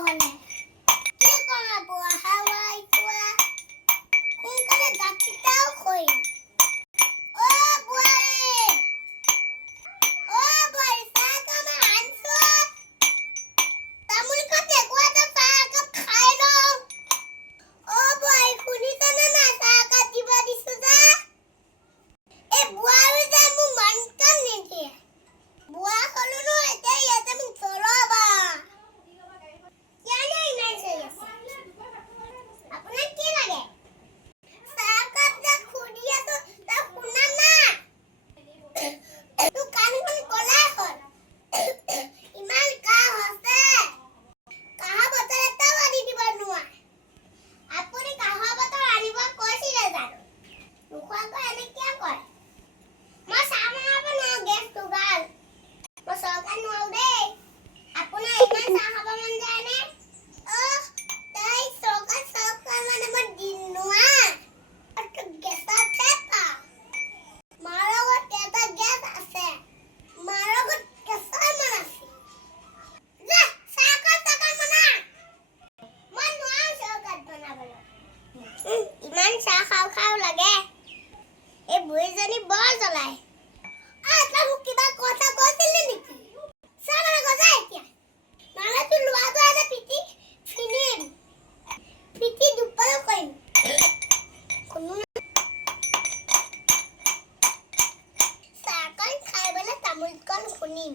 হলে কি কৰা বুঢ়া হাৱাই কোৱা সোনকালে গাখীৰটাও খৰিম অ বোৱাৰী চাহ কামে আনছো তামোল কাটি কোৱাটা চাহ কাপ খাই লওঁ অ বোৱাৰী শুনিছানে নাই চাহ কাটিব দিছো যে এই বোৱাৰী যে মোক মান কাম নিদিয়ে বুঢ়া হলো ন এতিয়া ইয়াতে মোক চলাবা কেনে ইমান চাই আছে আপোনাক কি লাগে চাহ কাপ যে খুদি আছো তা শুনা না তো কানখন কলাই হ'ল ইমান কাহ আছে কাহ বটল এটাও আনি দিব নোৱাৰে আপুনি কাহ বটল আনিব কৈছিলে জানো নোখোৱাকৈ এনে কিয় কয় মই চাহ বনাব নোৱাৰো গেছটো গাল মই চৰকাৰ নোৱাৰো দেই আপোনাৰ ইমান চাহ খাব মন যায়নে তাই চৰকাৰ মানে মই দিন নোৱা গেছৰ চেপা মাৰ লগত এটা গেছ আছে মাৰ লগত গেছৰ মান আছে যা চাহকাপ বনা মই নোৱাৰো চৰকাৰ বনাবলৈ ইমান চাহ খাও লাগে এই বুঢ়ীজনী বৰ জ্বলায় তই মোক কিবা কথা কৈছিলি নেকি চাহ মানে গজা এতিয়া নহ'লে তোৰ লোৱাটো এটা পিটি ফিনিম পিটি দুপাল কৰিম চাহকণ খাই পেলাই তামোলকণ শুনিম